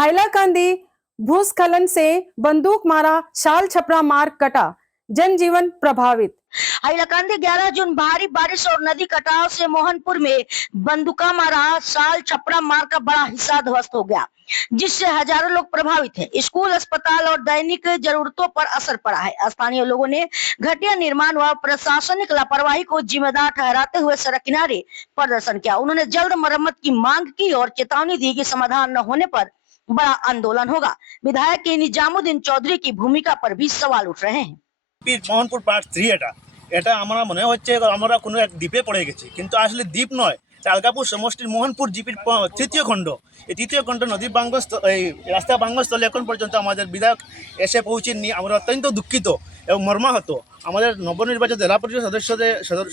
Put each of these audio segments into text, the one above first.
हाइलाकांदी भूस्खलन से बंदूक मारा शाल छपरा मार्ग कटा, जनजीवन प्रभावित। हाइलाकांदी 11 जून भारी बारिश और नदी कटाव से मोहनपुर में बंदूका मारा शाल छपरा मार्ग का बड़ा हिस्सा ध्वस्त हो गया, जिससे हजारों लोग प्रभावित हैं। स्कूल, अस्पताल और दैनिक जरूरतों पर असर पड़ा है। स्थानीय लोगों ने घटिया निर्माण व प्रशासनिक लापरवाही को जिम्मेदार ठहराते हुए सड़क किनारे प्रदर्शन किया। उन्होंने जल्द मरम्मत की मांग की और चेतावनी दी कि समाधान न होने पर बड़ा आंदोलन होगा। विधायक निजामुद्दीन चौधरी की भूमिका पर भी सवाल उठ रहे हैं। মোহনপুর পার্ট 3 এটা আমার মনে হচ্ছে আমরা কোনো এক দ্বীপে পড়ে গেছি, কিন্তু আসলে দ্বীপ নয়। আলগাপুর সমষ্টির মোহনপুর জিপির তৃতীয় খণ্ড। এই তৃতীয় খণ্ড নদীর এই রাস্তা বাঙ্গস্থলে এখন পর্যন্ত আমাদের বিধায়ক এসে পৌঁছেননি। আমরা অত্যন্ত দুঃখিত এবং মর্মাহত। আমাদের নবনির্বাচিত জেলা পরিষদ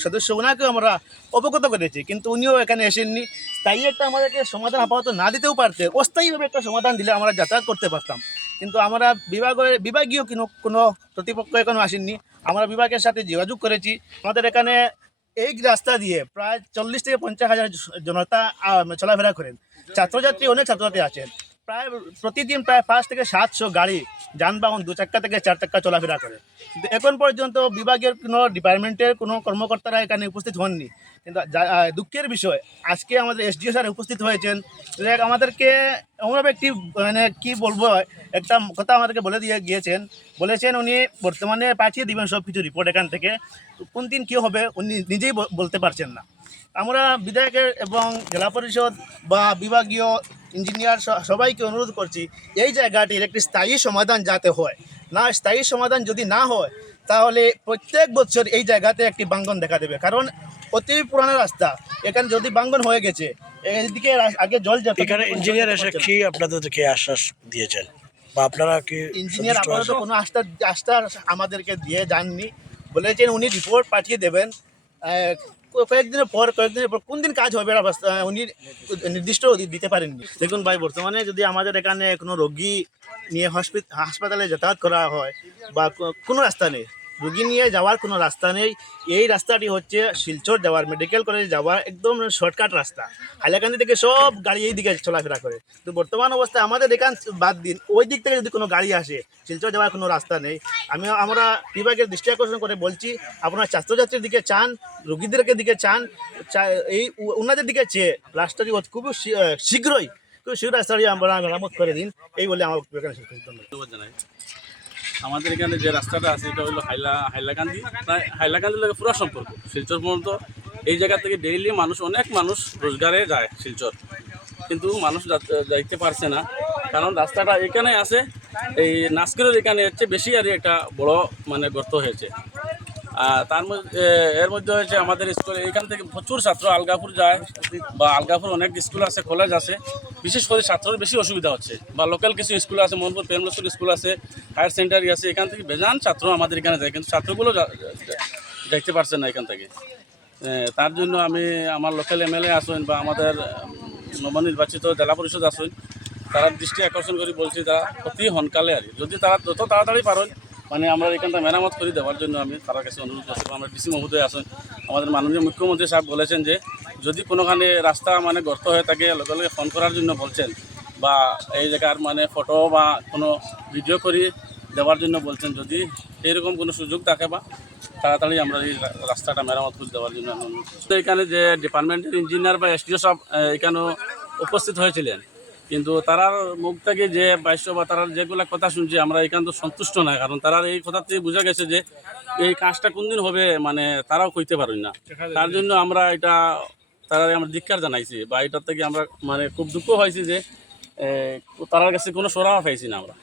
সদস্য ওনাকেও আমরা অবগত করেছি, কিন্তু উনিও এখানে এসেননি। স্থায়ী একটা আমাদেরকে সমাধান আপাতত না দিতেও পারতে, অস্থায়ীভাবে একটা সমাধান দিলে আমরা যাতায়াত করতে পারতাম। কিন্তু আমরা বিভাগীয় কোনো প্রতিপক্ষ এখনো আসেননি। আমরা বিভাগের সাথে যোগাযোগ করেছি। আমাদের এখানে এই রাস্তা দিয়ে প্রায় 40 থেকে 50 হাজার জনতা চলাফেরা করেন। ছাত্রছাত্রী অনেক ছাত্রছাত্রী আছেন। প্রায় প্রতিদিন প্রায় 5 থেকে 700 গাড়ি যানবাহন 2 চাক্কা থেকে 4 চাক্কা চলাফেরা করে। কিন্তু এখন পর্যন্ত বিভাগের কোনো ডিপার্টমেন্টের কোনো কর্মকর্তারা এখানে উপস্থিত হননি। কিন্তু দুঃখের বিষয়, আজকে আমাদের এসডিও স্যার উপস্থিত হয়েছেন। আমাদেরকে এমনভাবে একটি কি বলবো, একটা কথা আমাদেরকে বলে দিয়ে গিয়েছেন। বলেছেন উনি বর্তমানে পাঠিয়ে দিবেন সব কিছু রিপোর্ট এখান থেকে। কোন দিন কী হবে উনি নিজেই বলতে পারছেন না। আমরা বিধায়কের এবং জেলা পরিষদ বা বিভাগীয় ইঞ্জিনিয়ার সবাইকে অনুরোধ করছি, এই জায়গাটির একটি স্থায়ী সমাধান যাতে হয়। না, স্থায়ী সমাধান যদি না হয় তাহলে প্রত্যেক বছর এই জায়গাতে একটি বাঙ্গন দেখা দেবে। কারণ অতি পুরানো রাস্তা, এখানে যদি বাঙ্গন হয়ে গেছে, এদিকে আগে জল যেত। এখানে ইঞ্জিনিয়ার এসে কি আপনাদেরকে আশ্বাস দিয়েছেন বা আপনারা কি? ইঞ্জিনিয়ার আপাতত কোনো আস্থা আমাদেরকে দিয়ে যাননি। বলেছেন উনি রিপোর্ট পাঠিয়ে দেবেন কয়েকদিনের পর। কোন দিন কাজ হবে উনি নির্দিষ্ট দিতে পারেননি। দেখুন ভাই, বর্তমানে যদি আমাদের এখানে কোনো রোগী নিয়ে হাসপাতালে যাতায়াত করা হয় বা কোনো রাস্তা নেই, রোগী নিয়ে যাওয়ার কোনো রাস্তা নেই। এই রাস্তাটি হচ্ছে শিলচর যাওয়ার, মেডিকেল কলেজে যাওয়ার একদম শর্টকাট রাস্তা। হাইলাকান্দি থেকে সব গাড়ি এই দিকে চলাফেরা করে। তো বর্তমান অবস্থায় আমাদের এখান বাদ দিন, ওই দিক থেকে যদি কোনো গাড়ি আসে, শিলচর যাওয়ার কোনো রাস্তা নেই। আমরা বিভাগের দৃষ্টি আকর্ষণ করে বলছি, আপনারা ছাত্রছাত্রীর দিকে চান, রোগীদেরকে দিকে চান, এই ওনাদের দিকে চেয়ে রাস্তাটি খুব শীঘ্রই রাস্তাটি আমরা মেরামত করে দিন, এই বলে আমার ধন্যবাদ জানাই। আমাদের এখানে যে রাস্তাটা আছে এটা হলো হাইলাকান্দি, প্রায় হাইলাকান্দির লোকের পুরো সম্পর্ক শিলচর পর্যন্ত। এই জায়গা থেকে ডেইলি অনেক মানুষ রোজগারে যায় শিলচর, কিন্তু মানুষ যাইতে পারছে না। কারণ রাস্তাটা এখানে আছে, এই নাসকিরের এখানে হচ্ছে বেশি আর একটা বড় গর্ত হয়েছে। এর মধ্যে হয়েছে আমাদের স্কুলে এখান থেকে প্রচুর ছাত্র আলগাপুর যায়, বা আলগাপুর অনেক স্কুল আছে, কলেজ আছে। বিশেষ করে ছাত্রদের বেশি অসুবিধা হচ্ছে, বা লোকাল কিছু স্কুল আছে, মোহনপুর প্রাইমারি স্কুল আছে, হায়ার সেন্টারই আছে। এখান থেকে বেজান ছাত্র আমাদের এখানে যায়, কিন্তু ছাত্রগুলো যাইতে পারছে না এখান থেকে। তার জন্য আমি আমার লোকাল এমএলএ আসেন বা আমাদের নবনির্বাচিত জেলা পরিষদ আসেন, তারা দৃষ্টি আকর্ষণ করে বলছি তারা অতি সোনকালে আর যদি তারা যত তাড়াতাড়ি পারেন আমরা এখানটা মেরামত করে দেওয়ার জন্য আমি তার কাছে অনুরোধ করছি। আমরা ডিসি মহোদয় আছেন, আমাদের মাননীয় মুখ্যমন্ত্রী সাহেব বলেছেন যে যদি কোনোখানে রাস্তা গর্ত হয়ে থাকে লগে লগে ফোন করার জন্য বলছেন, বা এই জায়গার ফটো বা কোনো ভিডিও করে দেওয়ার জন্য বলছেন। যদি এরকম কোনো সুযোগ থাকে বা তাড়াতাড়ি আমরা এই রাস্তাটা মেরামত করে দেওয়ার জন্য অনুরোধ করছি। এখানে যে ডিপার্টমেন্টের ইঞ্জিনিয়ার বা এসডিও সব এখানে উপস্থিত হয়েছিলেন, কিন্তু তারার মুখ থেকে যে বাইশ বা তারা যেগুলো কথা শুনছি আমরা এখান তো সন্তুষ্ট না। কারণ তারা এই কথা থেকে বোঝা গেছে যে এই কাজটা কোন দিন হবে তারাও কইতে পারেন না। তার জন্য আমরা তারা আমরা ধিক্কার জানাইছি, বা এটার থেকে আমরা খুব দুঃখ হয়েছি যে তার কাছে কোনো সরাহ পাইছি না আমরা।